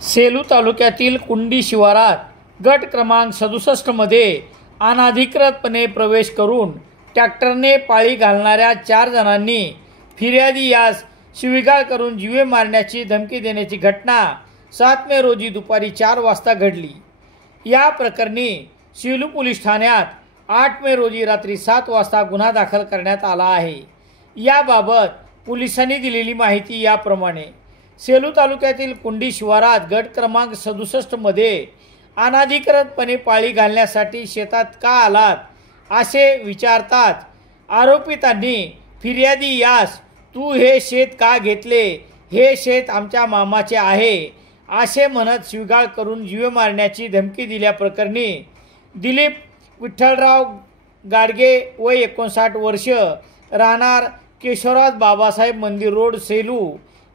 सेलू तालुक्यातील कुंडी शिवारात गट क्रमांक 67 मध्ये अनधिकृतपणे प्रवेश करून ट्रॅक्टरने पाळी घालणाऱ्या 4 जणांनी फिर्यादी यास शिवीगाळ करून जीवे मारण्याची धमकी देण्याची घटना 7 मे रोजी दुपारी 4 वाजता घडली। या प्रकरणी सेलू पोलीस ठाण्यात 8 मे रोजी रात्री 7 वाजता गुन्हा दाखल करण्यात आला आहे। याबाबत पोलिसांनी दिलेली माहिती याप्रमाणे, सेलू तालुक्यातील कुंडी शिवारात गट क्रमांक 67 मध्ये अनधिकृतपणे पाळी घालण्यासाठी शेतात का आलात असे विचारताच आरोपितांनी फिर्यादी यास तू हे शेत का घेतले, हे शेत आमच्या मामाचे आहे असे म्हणत शिवीगाळ करून जीवे मारण्याची धमकी दिल्याप्रकरणी दिलीप विठ्ठलराव गाडगे वय 59 वर्ष राहणार केशवराज बाबासाहेब मंदिर रोड सेलू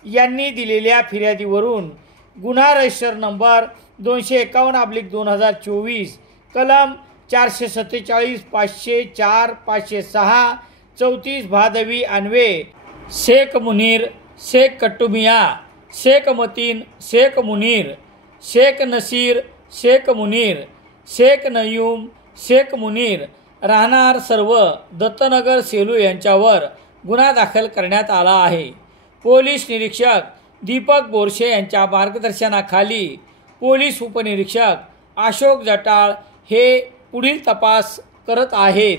यांनी दिलेल्या फिर्यादीवरून गुन्हा रजिस्टर नंबर 251/2024 कलम 447 504 506 34 भादवी अन्वे शेख मुनीर, शेख कट्टुमिया, शेख मतीन, शेख मुनीर, शेख नसीर, शेख मुनीर, शेख नयूम, शेख मुनीर राहणार सर्व दत्तनगर सेलू यांच्यावर गुन्हा दाखल करण्यात आला आहे। पोलीस निरीक्षक दीपक बोरशे यांच्या मार्गदर्शनाखाली पोलीस उपनिरीक्षक अशोक जटाळ हे पुढील तपास करत आहेत।